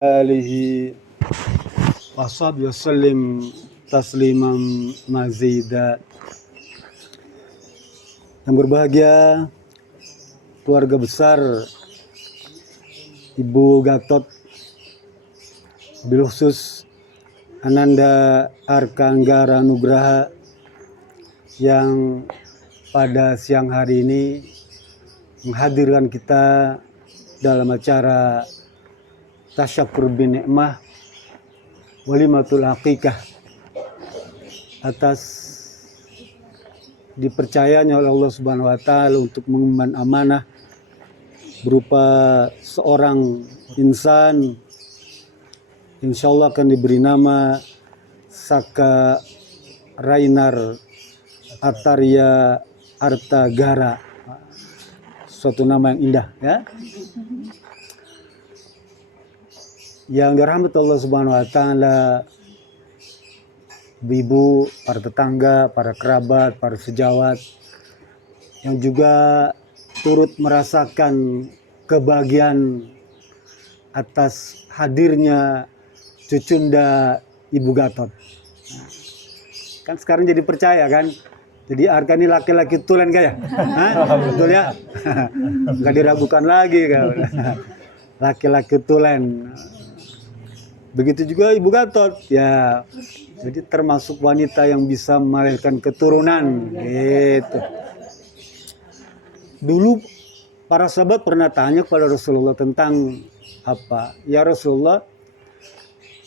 alihi washabihi wasallim tasliman mazida. Yang berbahagia keluarga besar Ibu Gatot, bil khusus Ananda Arka Anggara Nugraha yang pada siang hari ini menghadirkan kita dalam acara tasyakur bin ni'mah walimatul haqiqah atas dipercayanya oleh Allah Subhanahu wa taala untuk mengemban amanah berupa seorang insan, insya Allah akan diberi nama Saka Rainar Atarya Artagara, suatu nama yang indah ya. Yang dirahmati Allah Subhanahu wa taala, ibu, para tetangga, para kerabat, para sejawat yang juga turut merasakan kebahagiaan atas hadirnya cucunda Ibu Gatot. Kan sekarang jadi percaya kan? Jadi Arka ini laki-laki tulen kayak, betul ya? Nggak diragukan lagi kan? Laki-laki tulen. Begitu juga Ibu Gatot, ya. Jadi termasuk wanita yang bisa melahirkan keturunan, gitu. Dulu para sahabat pernah tanya kepada Rasulullah tentang apa? Ya Rasulullah,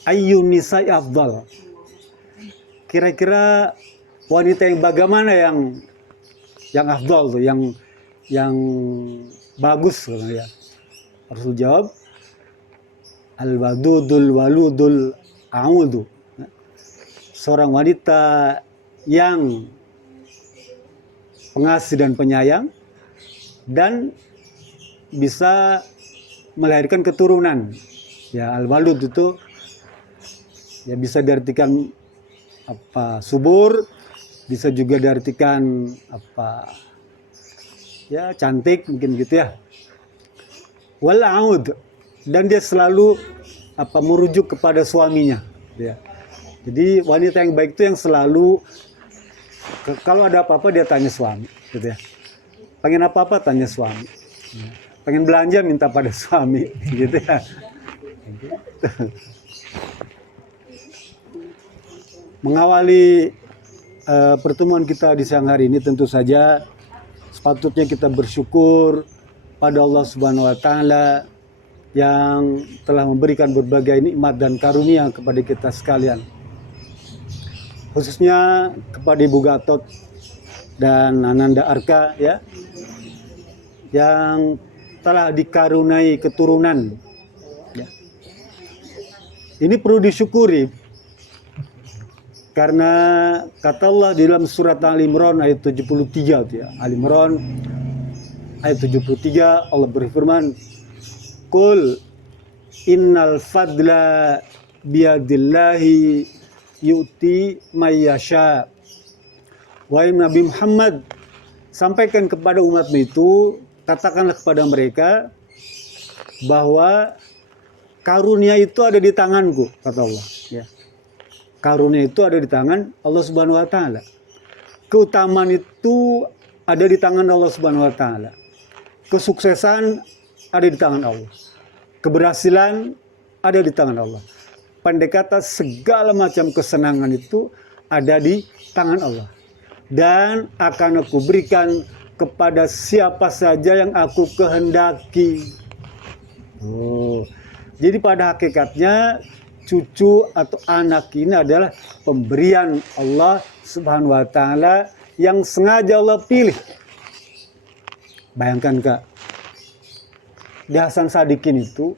ayyun nisa'i afdal? Kira-kira wanita yang bagaimana yang afdal tuh, yang bagus ya? Rasul jawab, al-wadudul waludul a'udu. Seorang wanita yang pengasih dan penyayang dan bisa melahirkan keturunan. Ya, al-walud itu ya bisa diartikan apa? Subur, bisa juga diartikan apa? Ya, cantik mungkin gitu ya. Wal a'ud, dan dia selalu apa merujuk kepada suaminya ya. Jadi wanita yang baik itu yang selalu kalau ada apa-apa dia tanya suami gitu ya. Pengen apa-apa tanya suami. Pengen belanja minta pada suami gitu ya. Mengawali pertemuan kita di siang hari ini tentu saja sepatutnya kita bersyukur pada Allah Subhanahu wa taala yang telah memberikan berbagai nikmat dan karunia kepada kita sekalian. Khususnya kepada Ibu Gatot dan Ananda Arka ya, yang telah dikaruniai keturunan ya. Ini perlu disyukuri karena kata Allah di dalam surat Al-Imran ayat 73 ya. Al-Imran ayat 73 Allah berfirman, Qul innal fadla biadillahi yu'ti mayyasha. Wahai Nabi Muhammad, sampaikan kepada umatmu itu, katakanlah kepada mereka bahwa karunia itu ada di tanganku, kata Allah ya. Karunia itu ada di tangan Allah Subhanahu wa taala. Keutamaan itu ada di tangan Allah Subhanahu wa taala. Kesuksesan ada di tangan Allah. Keberhasilan ada di tangan Allah. Pendekatan segala macam kesenangan itu ada di tangan Allah. Dan akan aku berikan kepada siapa saja yang aku kehendaki. Jadi pada hakikatnya cucu atau anak ini adalah pemberian Allah Subhanahu wa taala yang sengaja Allah pilih. Bayangkan Kak, di Hasan Sadikin itu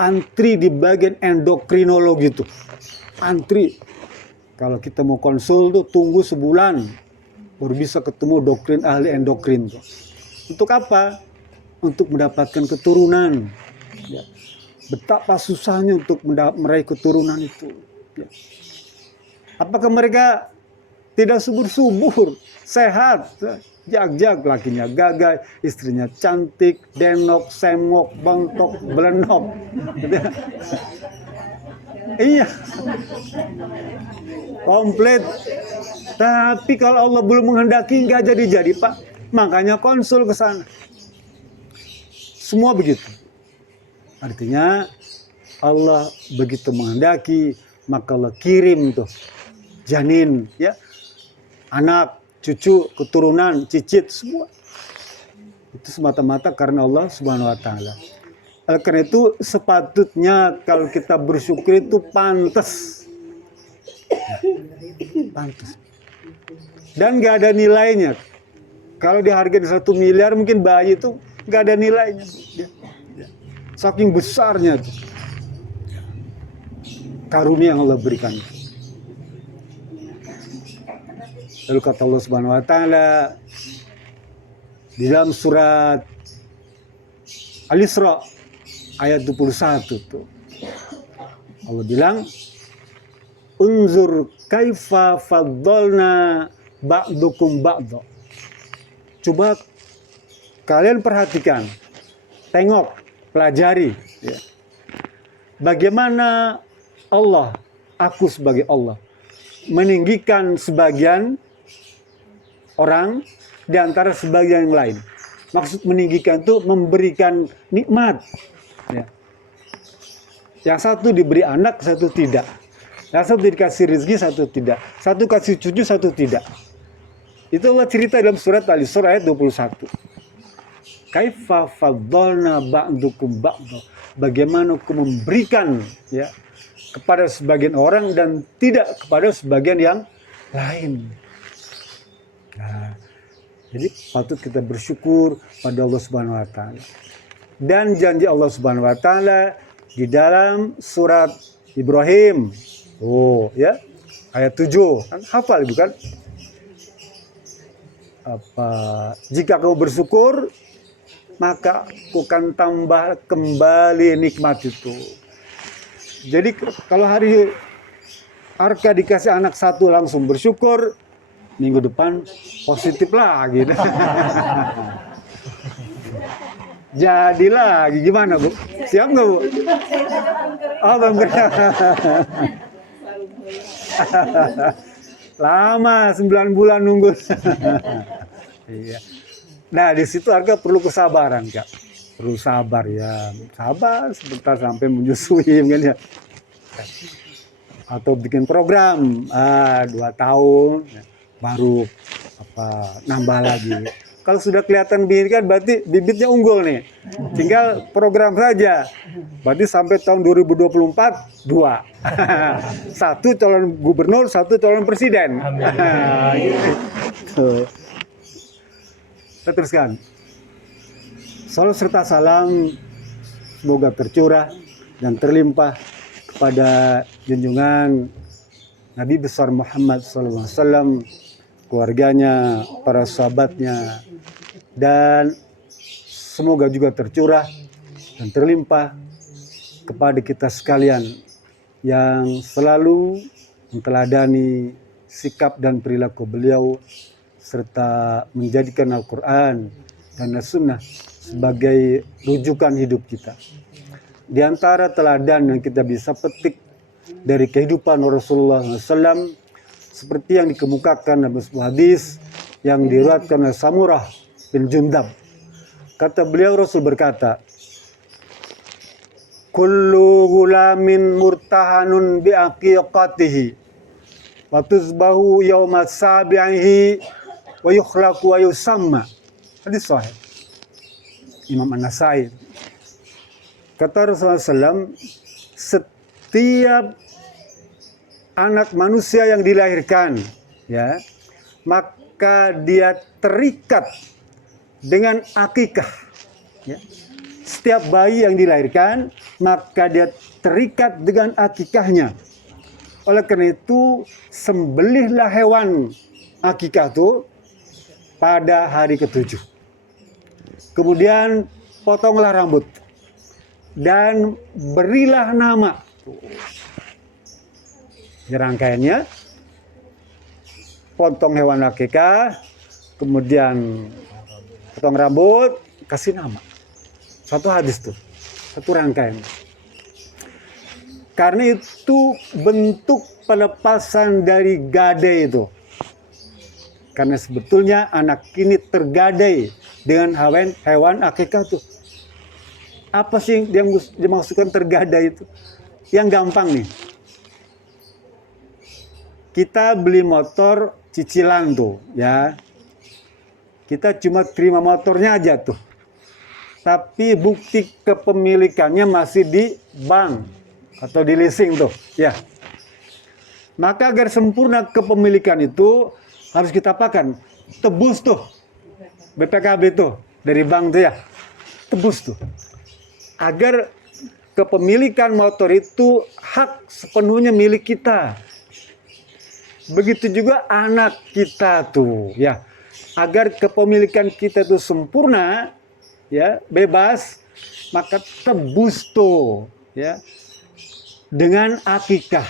antri di bagian endokrinologi tuh. Antri. Kalau kita mau konsul tuh tunggu sebulan baru bisa ketemu ahli endokrin tuh. Untuk apa? Untuk mendapatkan keturunan. Ya. Betapa susahnya untuk meraih keturunan itu. Ya. Apakah mereka tidak subur-subur, sehat? Jag-jag, lakinya gagah, istrinya cantik, denok, semok, bengkok, belenok. Iya. Komplit. Tapi kalau Allah belum menghendaki, nggak jadi-jadi, Pak. Makanya konsul ke sana. Semua begitu. Artinya Allah begitu menghendaki, maka Allah kirim tuh janin, ya, anak, cucu, keturunan, cicit, semua. Itu semata-mata karena Allah Subhanahu wa Ta'ala. Karena itu sepatutnya kalau kita bersyukur itu pantas. Pantas. Dan nggak ada nilainya. Kalau dihargai 1 miliar, mungkin bayi itu nggak ada nilainya. Saking besarnya tuh karunia yang Allah berikan. Lalu kata Allah Subhanahu wa Ta'ala di dalam surat Al-Isra ayat 21 tuh. Allah bilang, "Unzur kaifa faddalna ba'dukum ba'da." Coba kalian perhatikan, tengok, pelajari, ya. Bagaimana Allah, aku sebagai Allah, meninggikan sebagian orang di antara sebagian yang lain. Maksud meninggikan itu memberikan nikmat. Ya. Yang satu diberi anak, satu tidak. Yang satu dikasih rezeki, satu tidak. Satu kasih cucu, satu tidak. Itu Allah cerita dalam surat Al-Isra ayat 21. Kaifa faddalna ba'dukum ba'da. Bagaimana aku memberikan, ya, kepada sebagian orang dan tidak kepada sebagian yang lain. Nah, jadi patut kita bersyukur pada Allah Subhanahu wa Ta'ala. Dan janji Allah Subhanahu wa Ta'ala di dalam surat Ibrahim. Oh, ya. Ayat 7. Kan hafal bukan? Jika kau bersyukur, maka aku akan tambah kembali nikmat itu. Jadi kalau hari Arka dikasih anak satu langsung bersyukur, minggu depan positif lagi. Jadi lagi, gimana Bu? Siap nggak Bu? Oh, belum lama 9 bulan nunggu. Iya. Nah di situ Arka perlu kesabaran Kak. Perlu sabar ya, sabar sebentar sampai menyusui mungkin ya. Atau bikin program 2 tahun baru nambah lagi. Kalau sudah kelihatan bibit kan berarti bibitnya unggul nih. Tinggal program saja. Berarti sampai tahun 2024 2. 1 calon gubernur, 1 calon presiden. Gitu. Kita teruskan. Salam serta salam semoga tercurah dan terlimpah kepada junjungan Nabi besar Muhammad SAW, keluarganya, para sahabatnya, dan semoga juga tercurah dan terlimpah kepada kita sekalian yang selalu menteladani sikap dan perilaku beliau serta menjadikan Al-Quran dan As-Sunnah sebagai rujukan hidup kita. Di antara teladan yang kita bisa petik dari kehidupan Rasulullah SAW seperti yang dikemukakan dalam sebuah hadis yang diriwayatkan oleh Samurah bin Jundab. Kata beliau, Rasul berkata, "Kullu gulamin murtahanun biaqiqatihi wa tuzbahu yawma sabi'ihi wa yukhlaqu wa yusamma." Hadis sahih. Imam An-Nasai. Kata Rasulullah SAW, setiap anak manusia yang dilahirkan, ya, maka dia terikat dengan akikah. Ya. Setiap bayi yang dilahirkan, maka dia terikat dengan akikahnya. Oleh karena itu, sembelihlah hewan akikah itu pada hari ke-7. Kemudian potonglah rambut dan berilah nama. Rangkaiannya, potong hewan akikah, kemudian potong rambut, kasih nama. Satu hadis tuh, satu rangkaian. Karena itu bentuk pelepasan dari gadai itu. Karena sebetulnya anak ini tergadai dengan hewan akikah tuh. Apa sih yang dimaksudkan tergadai itu? Yang gampang nih. Kita beli motor cicilan tuh, ya. Kita cuma terima motornya aja tuh. Tapi bukti kepemilikannya masih di bank atau di leasing tuh, ya. Maka agar sempurna kepemilikan itu harus kita apakan? Tebus tuh. BPKB tuh dari bank tuh ya. Tebus tuh. Agar kepemilikan motor itu hak sepenuhnya milik kita. Begitu juga anak kita tuh, ya. Agar kepemilikan kita itu sempurna, ya, bebas, maka tebus tuh, ya. Dengan akikah,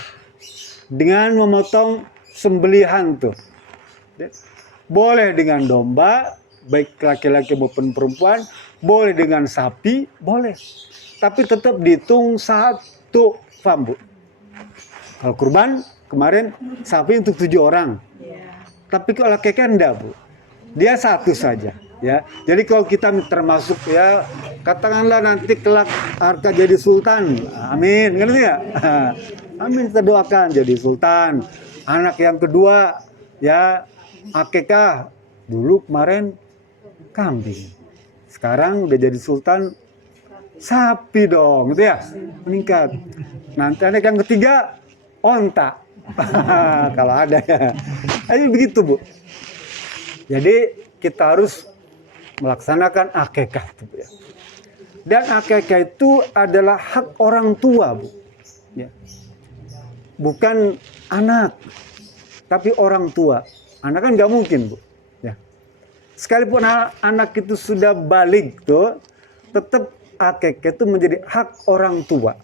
dengan memotong sembelihan tuh. Ya. Boleh dengan domba, baik laki-laki maupun perempuan, boleh dengan sapi, boleh. Tapi tetap dihitung satu, paham Bu? Kalau kurban, kemarin sapi untuk 7 orang. Tapi kalau akikah enggak Bu. Dia satu saja. Ya, jadi kalau kita termasuk ya, katakanlah nanti kelak harta jadi sultan, amin, kan ya? Amin, kita doakan jadi sultan. Anak yang kedua ya akikah, dulu kemarin kambing, sekarang udah jadi sultan sapi dong, gitu ya, meningkat. Nanti anak yang ketiga onta, kalau ada ya. Ayo begitu Bu. Jadi kita harus melaksanakan akikah ya. Dan akikah itu adalah hak orang tua Bu, ya. Bukan anak, tapi orang tua. Anak kan nggak mungkin Bu, ya. Sekalipun anak itu sudah balik tuh, tetap akikah itu menjadi hak orang tua.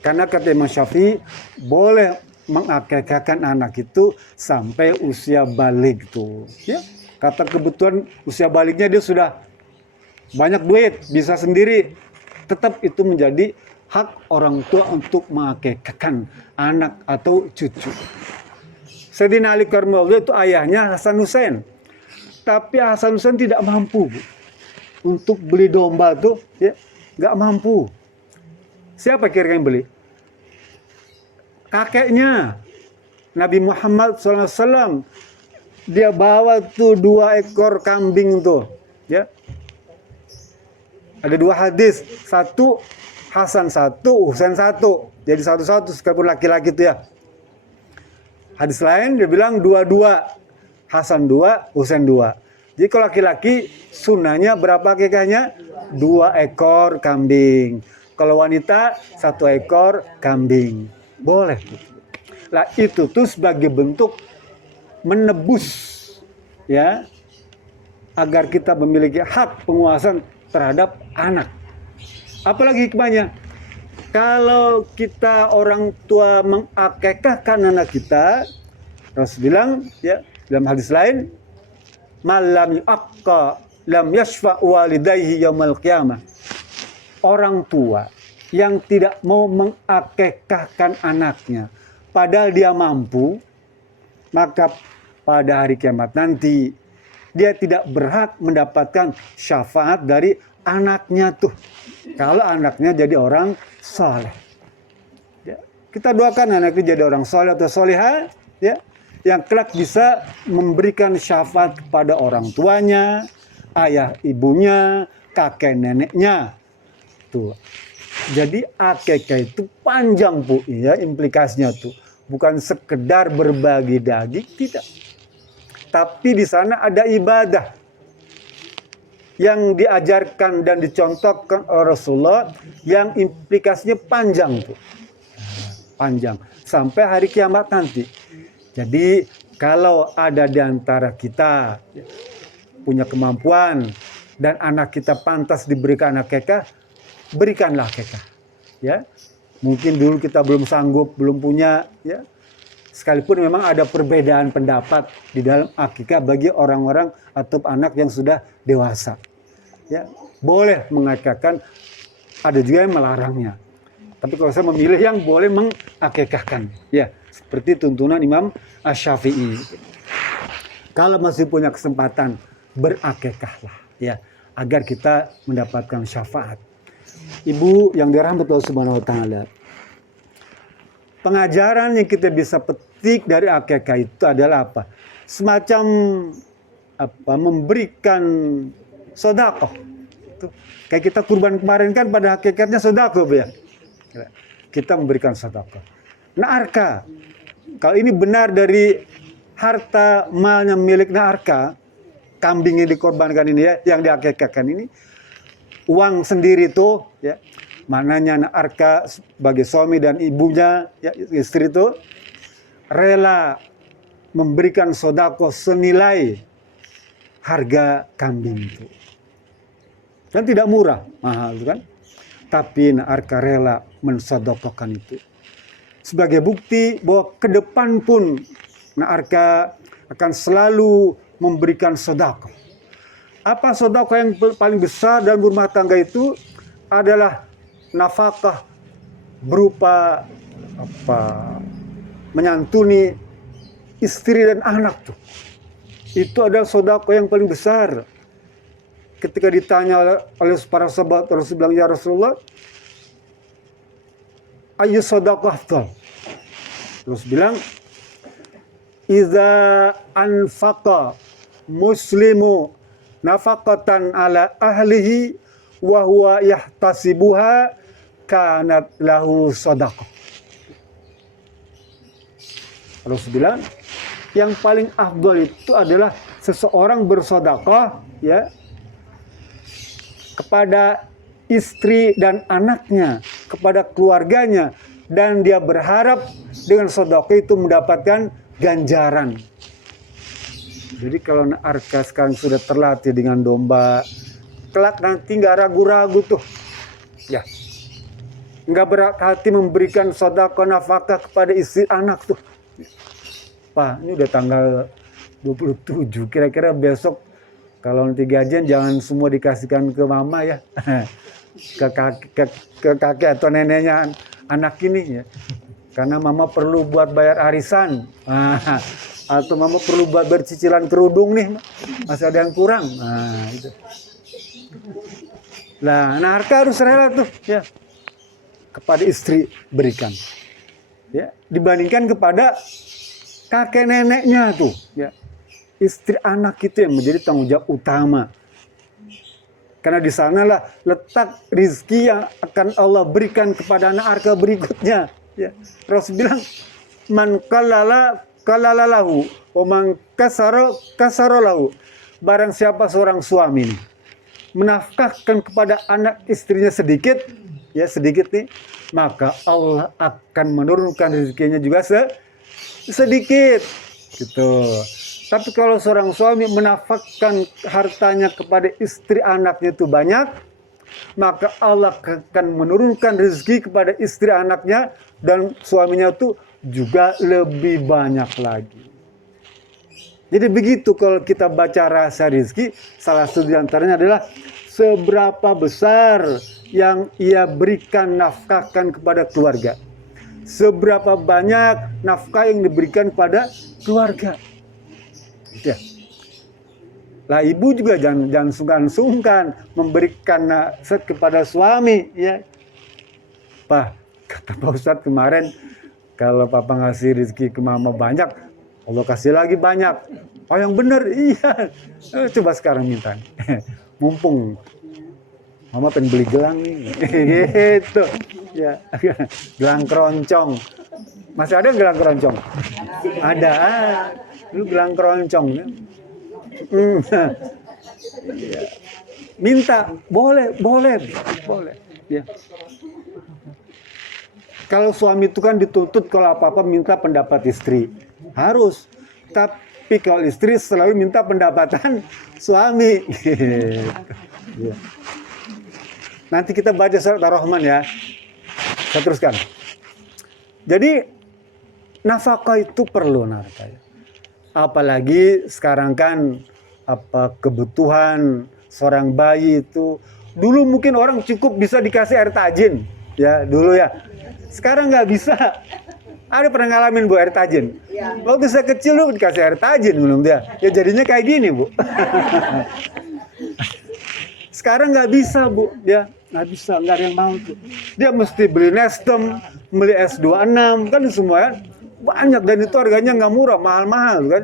Karena kata Imam Syafi'i boleh mengakikahkan anak itu sampai usia balik tuh, ya. Kata kebutuhan usia baliknya dia sudah banyak duit, bisa sendiri. Tetap itu menjadi hak orang tua untuk mengakikahkan anak atau cucu. Sayyidina Ali Karramallahu itu ayahnya Hasan Hussein. Tapi Hasan Hussein tidak mampu Bu, untuk beli domba tuh, ya, nggak mampu. Siapa kira-kira yang beli? Kakeknya Nabi Muhammad SAW. Dia bawa tuh 2 ekor kambing tuh, ya. Ada 2 hadis, satu Hasan 1, Husain 1, jadi satu-satu sekalipun laki-laki tuh ya. Hadis lain dia bilang 2-2, Hasan 2, Husain 2. Jadi kalau laki-laki sunnahnya berapa akikahnya? 2 ekor kambing. Kalau wanita 1 ekor kambing. Boleh. Lah itu tuh sebagai bentuk menebus, ya, agar kita memiliki hak penguasaan terhadap anak. Apalagi hikmahnya, kalau kita orang tua mengakikahkan anak kita, Rasul bilang ya dalam hadis lain, malam yu'aqqa lam yashfa walidayhi yaumal qiyamah. Orang tua yang tidak mau mengakikahkan anaknya padahal dia mampu, maka pada hari kiamat nanti dia tidak berhak mendapatkan syafaat dari anaknya tuh. Kalau anaknya jadi orang soleh, ya, kita doakan anaknya jadi orang soleh atau soleha, ya, yang kelak bisa memberikan syafaat kepada orang tuanya, ayah ibunya, kakek neneknya. Tuh. Jadi akikah itu panjang Bu, ya, implikasinya tuh. Bukan sekedar berbagi daging, tidak. Tapi di sana ada ibadah yang diajarkan dan dicontohkan oleh Rasulullah yang implikasinya panjang tuh. Panjang sampai hari kiamat nanti. Jadi kalau ada di antara kita punya kemampuan dan anak kita pantas diberikan akikah, berikanlah akikah. Ya. Mungkin dulu kita belum sanggup, belum punya, ya. Sekalipun memang ada perbedaan pendapat di dalam akikah bagi orang-orang atau anak yang sudah dewasa. Ya, boleh mengakikahkan, ada juga yang melarangnya. Tapi kalau saya memilih yang boleh mengakikahkan, ya, seperti tuntunan Imam Asy-Syafi'i. Kalau masih punya kesempatan, berakikahlah, ya, agar kita mendapatkan syafaat. Ibu yang dirahmati Allah Subhanahu wa taala, pengajaran yang kita bisa petik dari akikah itu adalah apa? Semacam memberikan sedekah. Kayak kita kurban kemarin kan pada hakikatnya sedekah, ya. Kita memberikan sedekah. Naarka, kalau ini benar dari harta malnya milik naarka, kambing yang dikorbankan ini, ya, yang diakikahkan ini, uang sendiri itu, ya, mananya naarka sebagai suami dan ibunya, ya, istri itu rela memberikan sedekah senilai harga kambing itu. Dan tidak murah, mahal kan? Tapi naarka rela mensedekahkan itu. Sebagai bukti bahwa ke depan pun naarka akan selalu memberikan sedekah. Apa sedekah yang paling besar dalam rumah tangga itu adalah nafkah berupa menyantuni istri dan anak tuh. Itu adalah sedekah yang paling besar. Ketika ditanya oleh para sahabat, Rasulullah bilang, ya Rasulullah, ayu sedekah afdal? Terus bilang, iza anfaqa muslimu nafaqatan ala ahlihi wa huwa yahtasibuha kanat lahu sedekah. Terus bilang, yang paling afdal itu adalah seseorang bersedekah, ya, kepada istri dan anaknya, kepada keluarganya, dan dia berharap dengan sedekah itu mendapatkan ganjaran. Jadi kalau naarka sekarang sudah terlatih dengan domba, kelak nanti nggak ragu-ragu tuh, ya, nggak berat hati memberikan sedekah nafkah kepada istri anak tuh. Pak, ini udah tanggal 27, kira-kira besok kalau nanti gajian jangan semua dikasihkan ke mama, ya. ke kakek atau neneknya anak ini, ya. Karena mama perlu buat bayar arisan. Atau mama perlu buat bercicilan kerudung nih. Masih ada yang kurang. Nah, itu. Nah, naarka harus rela tuh, ya, kepada istri berikan. Ya, dibandingkan kepada kakek neneknya tuh, ya. Istri anak itu yang menjadi tanggung jawab utama. Karena di sanalah letak rizki yang akan Allah berikan kepada naarka berikutnya. Ya. Rasul bilang, man kalalalahu, wa man kasarolahu. Barang siapa seorang suami ini menafkahkan kepada anak istrinya sedikit, ya, sedikit nih, maka Allah akan menurunkan rezekinya juga sedikit, gitu. Tapi kalau seorang suami menafkahkan hartanya kepada istri anaknya itu banyak, maka Allah akan menurunkan rezeki kepada istri anaknya dan suaminya itu juga lebih banyak lagi. Jadi begitu kalau kita baca rahasia rezeki, salah satu di antaranya adalah seberapa besar yang ia berikan nafkahkan kepada keluarga. Seberapa banyak nafkah yang diberikan pada keluarga. Ya. Lah ibu juga jangan sungkan-sungkan memberikan nasihat kepada suami, ya. Pak, kata Pak Ustadz kemarin, kalau papa ngasih rezeki ke mama banyak, Allah kasih lagi banyak. Oh yang benar, iya. Coba sekarang minta. Mumpung mama pengen beli gelang nih. Gitu. Ya. Gelang keroncong. Masih ada gelang keroncong? Ada. Lu gelang keroncong, ya. Ya. Minta, boleh, ya. Kalau suami itu kan dituntut kalau apa-apa minta pendapat istri, harus. Tapi kalau istri selalu minta pendapatan suami. Ya. Nanti kita baca surat Ar-Rahman, ya. Saya teruskan. Jadi nafkah itu perlu nafkah. Apalagi sekarang kan kebutuhan seorang bayi itu, dulu mungkin orang cukup bisa dikasih air tajin ya dulu ya. Sekarang nggak bisa. Ada pernah ngalamin Bu air tajin? Ya. Waktu saya kecil lu dikasih air tajin belum dia. Ya jadinya kayak gini Bu. Sekarang nggak bisa Bu, dia nggak bisa, nggak ada yang mau tuh. Dia mesti beli Nestem, beli S26 kan semua ya. Banyak dan itu harganya nggak murah, mahal-mahal kan.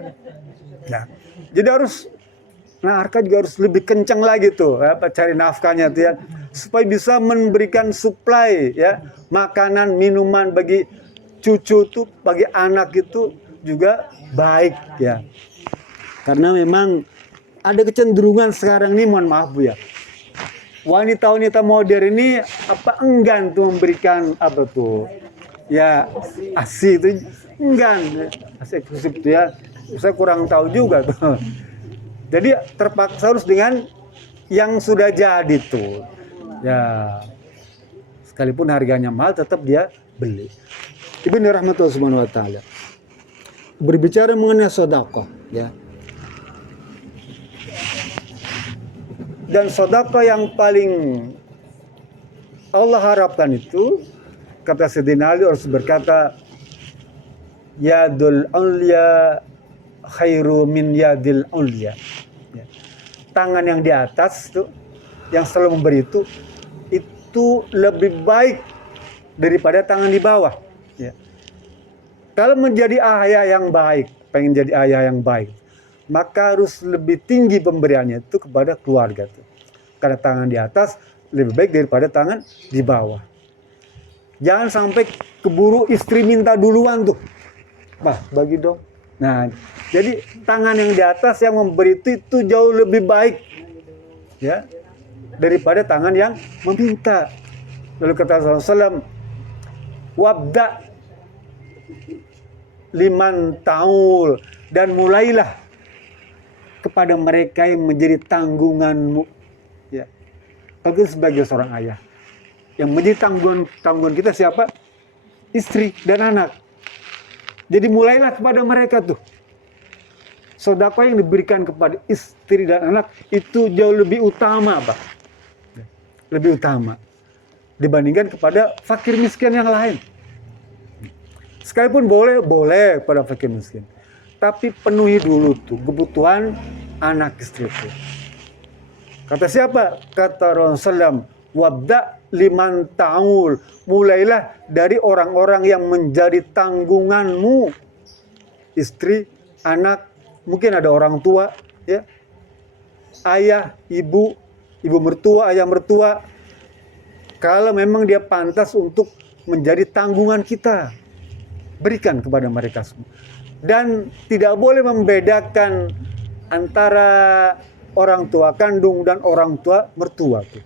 Nah, jadi harus Arka juga harus lebih kencang lagi tuh ya, cari nafkahnya tuh ya, supaya bisa memberikan supply ya makanan minuman bagi cucu tuh, bagi anak itu juga baik ya. Karena memang ada kecenderungan sekarang ini, mohon maaf Bu ya, wanita-wanita modern ini enggan tuh memberikan ya ASI itu, enggan ASI eksklusif tuh ya. Saya kurang tahu juga tuh. Jadi terpaksa harus dengan yang sudah jadi tuh. Ya, sekalipun harganya mahal tetap dia beli. Ibn rahmatullah subhanahu wa ta'ala. Berbicara mengenai sedekah ya. Dan sedekah yang paling Allah harapkan itu, kata Sayyidina Ali harus berkata, yadul ulya khairu min yadil ulya. Ya. Tangan yang di atas tuh, yang selalu memberi itu lebih baik daripada tangan di bawah. Ya. Kalau menjadi ayah yang baik, pengen jadi ayah yang baik, maka harus lebih tinggi pemberiannya itu kepada keluarga tuh. Karena tangan di atas lebih baik daripada tangan di bawah. Jangan sampai keburu istri minta duluan tuh. Bagi dong. Nah, jadi tangan yang di atas yang memberi itu jauh lebih baik ya daripada tangan yang meminta. Lalu kata Rasulullah SAW, wabda liman taul, dan mulailah kepada mereka yang menjadi tanggunganmu ya. Kalau sebagai seorang ayah yang menjadi tanggungan kita siapa? Istri dan anak. Jadi mulailah kepada mereka tuh. Sedekah yang diberikan kepada istri dan anak itu jauh lebih utama, Pak. Lebih utama dibandingkan kepada fakir miskin yang lain. Sekalipun boleh pada fakir miskin. Tapi penuhi dulu tuh kebutuhan anak istri itu. Kata siapa? Kata Rasulullah, wabda liman ta'ul, mulailah dari orang-orang yang menjadi tanggunganmu. Istri, anak, mungkin ada orang tua ya, ayah, ibu mertua, ayah mertua. Kalau memang dia pantas untuk menjadi tanggungan kita, berikan kepada mereka semua. Dan tidak boleh membedakan antara orang tua kandung dan orang tua mertua tuh.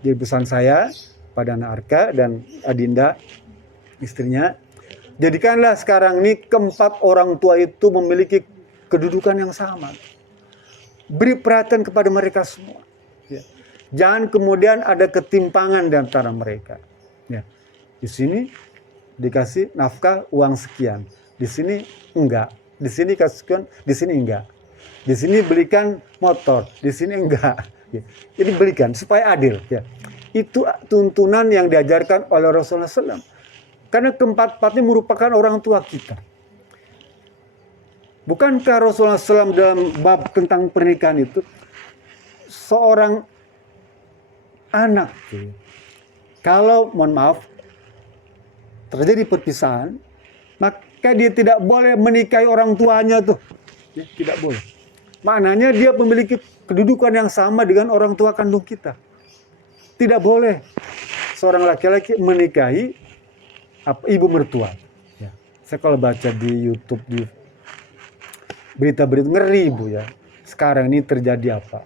Jadi pesan saya pada anak Arka dan Adinda istrinya, jadikanlah sekarang ini keempat orang tua itu memiliki kedudukan yang sama. Beri perhatian kepada mereka semua. Ya. Jangan kemudian ada ketimpangan di antara mereka. Ya. Di sini dikasih nafkah uang sekian, di sini enggak, di sini kasihkan, di sini enggak, di sini belikan motor, di sini enggak. Ya. Jadi belikan supaya adil. Ya. Itu tuntunan yang diajarkan oleh Rasulullah SAW. Karena keempat-empatnya merupakan orang tua kita. Bukankah Rasulullah SAW dalam bab tentang pernikahan itu, seorang anak, kalau mohon maaf terjadi perpisahan, maka dia tidak boleh menikahi orang tuanya tuh. Ya, tidak boleh. Maknanya dia memiliki kedudukan yang sama dengan orang tua kandung kita. Tidak boleh seorang laki-laki menikahi ibu mertua. Ya. Saya kalau baca di YouTube, di berita-berita ngeri Bu ya. Sekarang ini terjadi apa?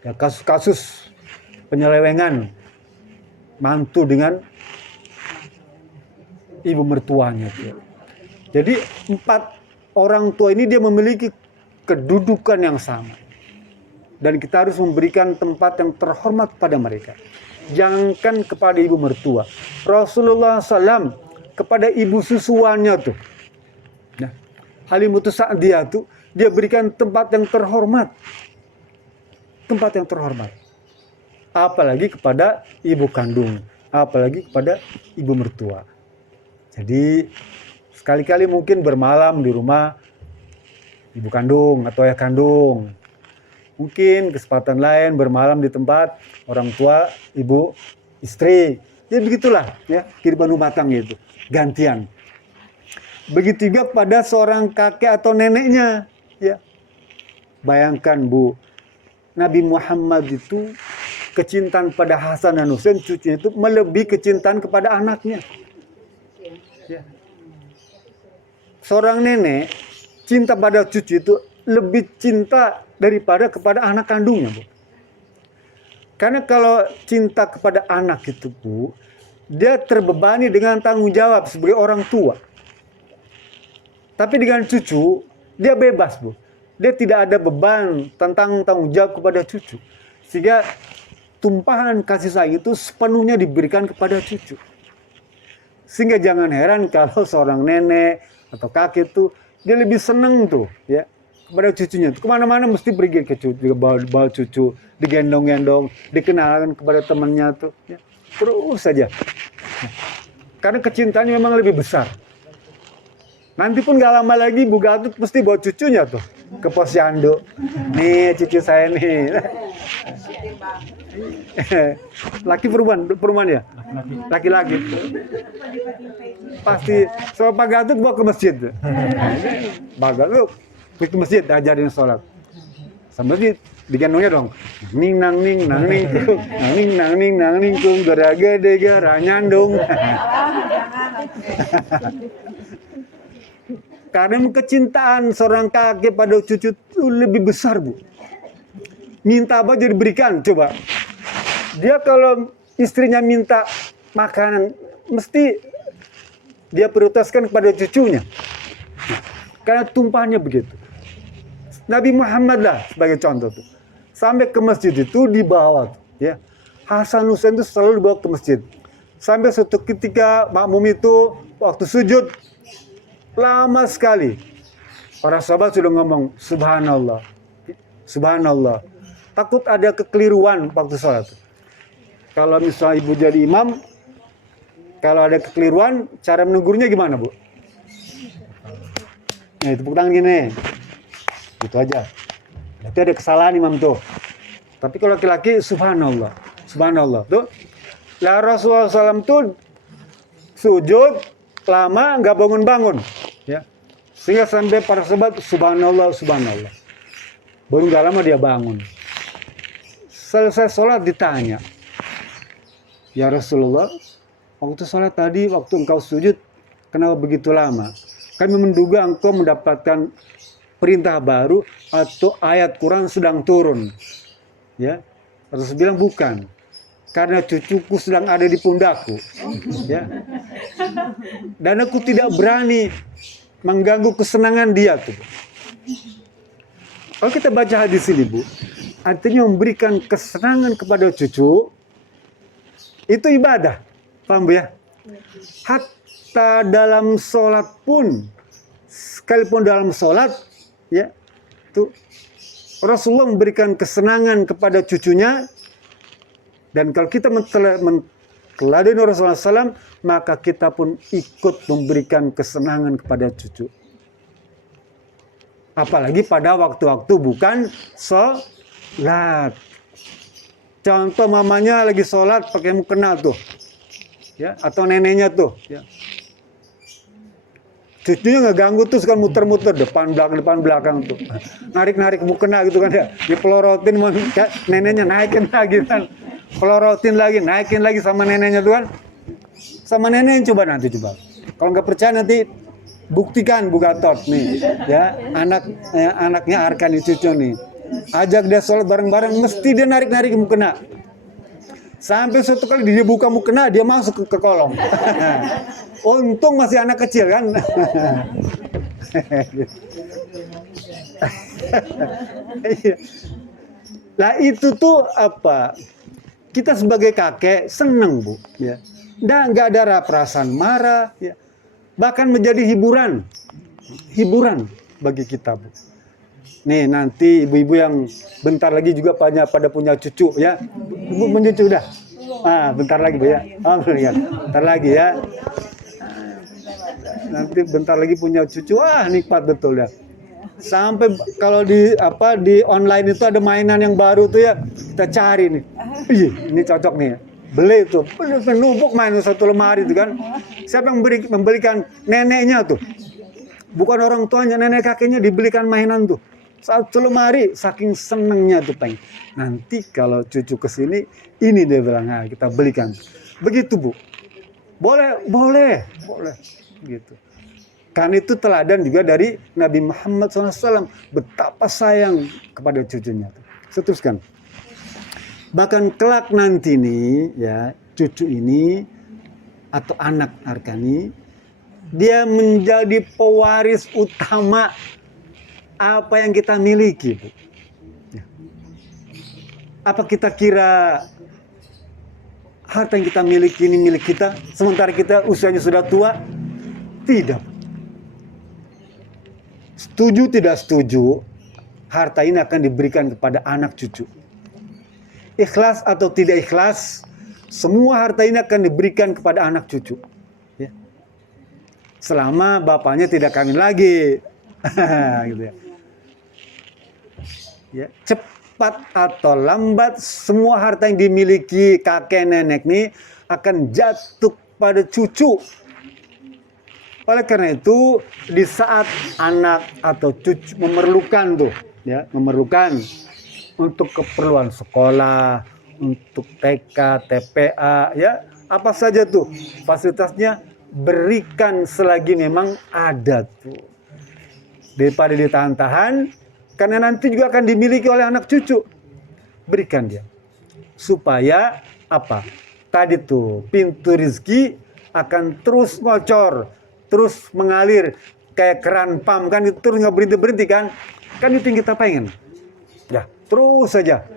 Ya, kasus-kasus penyelewengan mantu dengan ibu mertuanya. Ya. Jadi 4 orang tua ini dia memiliki kedudukan yang sama. Dan kita harus memberikan tempat yang terhormat pada mereka. Jangankan kepada ibu mertua. Rasulullah SAW kepada ibu susuannya tuh. Nah, Halimatus Sa'diyah tuh dia berikan tempat yang terhormat. Tempat yang terhormat. Apalagi kepada ibu kandung, apalagi kepada ibu mertua. Jadi sekali-kali mungkin bermalam di rumah ibu kandung atau ayah kandung. Mungkin kesempatan lain bermalam di tempat orang tua ibu istri. Ya begitulah ya kehidupan rumah tangga itu. Gantian. Begitu juga pada seorang kakek atau neneknya. Ya. Bayangkan Bu, Nabi Muhammad itu kecintaan pada Hasan dan Husain cucunya itu melebihi kecintaan kepada anaknya. Ya. Seorang nenek cinta pada cucu itu lebih cinta daripada kepada anak kandungnya, Bu. Karena kalau cinta kepada anak itu, Bu, dia terbebani dengan tanggung jawab sebagai orang tua. Tapi dengan cucu, dia bebas, Bu. Dia tidak ada beban tentang tanggung jawab kepada cucu. Sehingga tumpahan kasih sayang itu sepenuhnya diberikan kepada cucu. Sehingga jangan heran kalau seorang nenek atau kakek itu dia lebih senang tuh ya kepada cucunya. Kemana-mana mesti pergi ke cucu, bawa cucu, digendong-gendong, dikenalkan kepada temannya tuh. Ya. Terus saja. Nah, karena kecintaannya memang lebih besar. Nanti pun gak lama lagi Bu Gatut mesti bawa cucunya tuh ke posyandu. Nih cucu saya nih. Laki perempuan ya? Laki-laki. Pasti sama Pak Gatut bawa ke masjid. Pak Gatut ke masjid ajarin sholat. Sambil digendongnya dong. Ning nang ning nang ning tung, nang ning nang ning nang ning tung, geraga dega ranyandung. Karena kecintaan seorang kakek pada cucu itu lebih besar, Bu. Minta apa jadi diberikan, coba. Dia kalau istrinya minta makanan, mesti dia prioritaskan kepada cucunya. Karena tumpahannya begitu. Nabi Muhammad lah sebagai contoh tuh. Sampai ke masjid itu dibawa tuh, ya. Hasan Husain itu selalu dibawa ke masjid. Sampai suatu ketika makmum itu waktu sujud lama sekali. Para sahabat sudah ngomong subhanallah. Subhanallah. Takut ada kekeliruan waktu sholat. Kalau misalnya ibu jadi imam, kalau ada kekeliruan, cara menegurnya gimana, Bu? Nah, tepuk tangan gini. Gitu aja. Berarti ada kesalahan imam tuh. Tapi kalau laki-laki, subhanallah. Subhanallah. Tuh. Lah Rasulullah SAW tuh sujud lama nggak bangun-bangun. Ya. Sehingga sampai para sahabat, subhanallah, subhanallah. Baru nggak lama dia bangun. Selesai sholat ditanya. Ya Rasulullah, waktu sholat tadi, waktu engkau sujud, kenapa begitu lama? Kami menduga engkau mendapatkan perintah baru atau ayat Quran sedang turun. Ya, Rasul bilang bukan. Karena cucuku sedang ada di pundakku. Ya. Dan aku tidak berani mengganggu kesenangan dia tuh. Kalau kita baca hadis ini, Bu, artinya memberikan kesenangan kepada cucu itu ibadah, paham Bu ya? Hatta dalam sholat pun, sekalipun dalam sholat, ya, tuh Rasulullah memberikan kesenangan kepada cucunya. Dan kalau kita meneladani Rasulullah SAW, maka kita pun ikut memberikan kesenangan kepada cucu. Apalagi pada waktu-waktu bukan sholat. Contoh mamanya lagi sholat pakai mukena tuh, ya, atau neneknya tuh, ya. Cucunya nggak ganggu tuh, kan muter-muter depan belakang tuh, narik mukena gitu kan ya, dipelorotin neneknya naikin lagi kan, pelorotin lagi, naikin lagi sama neneknya tuh kan, sama neneknya coba nanti coba. Kalau nggak percaya nanti buktikan Bu Gatot nih, ya, anaknya Arkan cucu nih. Ajak dia sholat bareng-bareng, mesti dia narik-narik mukena. Sampai suatu kali dia buka mukena, dia masuk ke kolong. Untung masih anak kecil kan. Lah itu tuh apa? Kita sebagai kakek seneng, Bu. Ya. Dan nggak ada perasaan marah. Ya. bahkan menjadi hiburan bagi kita, Bu. Nih nanti ibu-ibu yang bentar lagi juga pada punya cucu ya, ibu mencucu dah. Bentar lagi, Bu ya. Ya, bentar lagi ya. Nanti bentar lagi punya cucu, nikmat betul ya. Sampai kalau di online itu ada mainan yang baru tuh ya, kita cari nih. Ini cocok nih. Beli tuh, penumpuk main satu lemari itu kan. Siapa yang membelikan? Neneknya tuh. Bukan orang tuanya, nenek kakeknya dibelikan mainan tuh. Satu lemari, saking senengnya tuh pengen. Nanti kalau cucu kesini, ini dia bilang, kita belikan. Begitu, Bu. Boleh. Gitu. Kan itu teladan juga dari Nabi Muhammad SAW. Betapa sayang kepada cucunya. Seteruskan. Bahkan kelak nanti nih, ya, cucu ini atau anak Arkani, dia menjadi pewaris utama apa yang kita miliki, Bu. Ya. Apa kita kira harta yang kita miliki ini milik kita, sementara kita usianya sudah tua? Tidak. Setuju tidak setuju, harta ini akan diberikan kepada anak cucu. Ikhlas atau tidak ikhlas, semua harta ini akan diberikan kepada anak cucu. Ya. Selama bapaknya tidak kawin lagi. Gitu ya. Ya, cepat atau lambat semua harta yang dimiliki kakek nenek ini akan jatuh pada cucu. Oleh karena itu di saat anak atau cucu memerlukan untuk keperluan sekolah, untuk TK, TPA, ya apa saja tuh fasilitasnya, berikan selagi memang ada tuh. Daripada ditahan-tahan, karena nanti juga akan dimiliki oleh anak cucu. Berikan dia. Supaya apa? Tadi tuh pintu rezeki akan terus ngocor, terus mengalir kayak keran pam kan, itu terus nggak berhenti kan? Kan itu yang kita pengen. Ya, terus saja.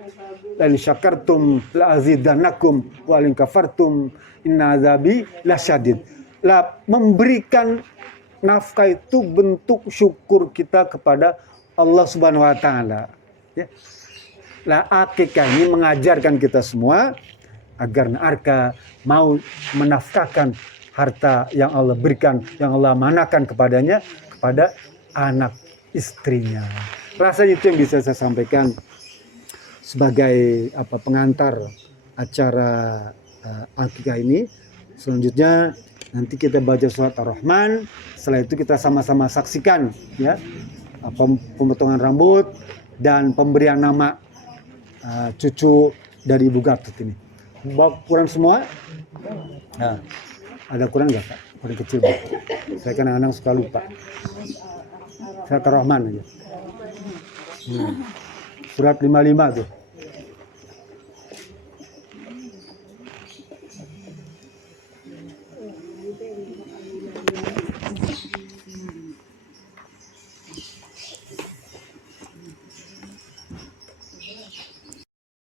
Lain syakartum la azidannakum wa in kafartum inna azabi lasyadid. Lah, memberikan nafkah itu bentuk syukur kita kepada Allah Subhanahu wa taala. Ya. Lah, akikah ini mengajarkan kita semua agar Arka mau menafkahkan harta yang Allah berikan, yang Allah amanahkan kepadanya, kepada anak istrinya. Rasanya itu yang bisa saya sampaikan sebagai pengantar acara akikah ini. Selanjutnya nanti kita baca surat Ar-Rahman. Setelah itu kita sama-sama saksikan ya pemotongan rambut dan pemberian nama cucu dari Ibu Gatut ini. Bawa Quran semua? Nah, ada Quran nggak, Pak? Quran kecil, Pak. Saya kadang-kadang suka lupa. Surat Ar-Rahman aja. Surat 55 tuh.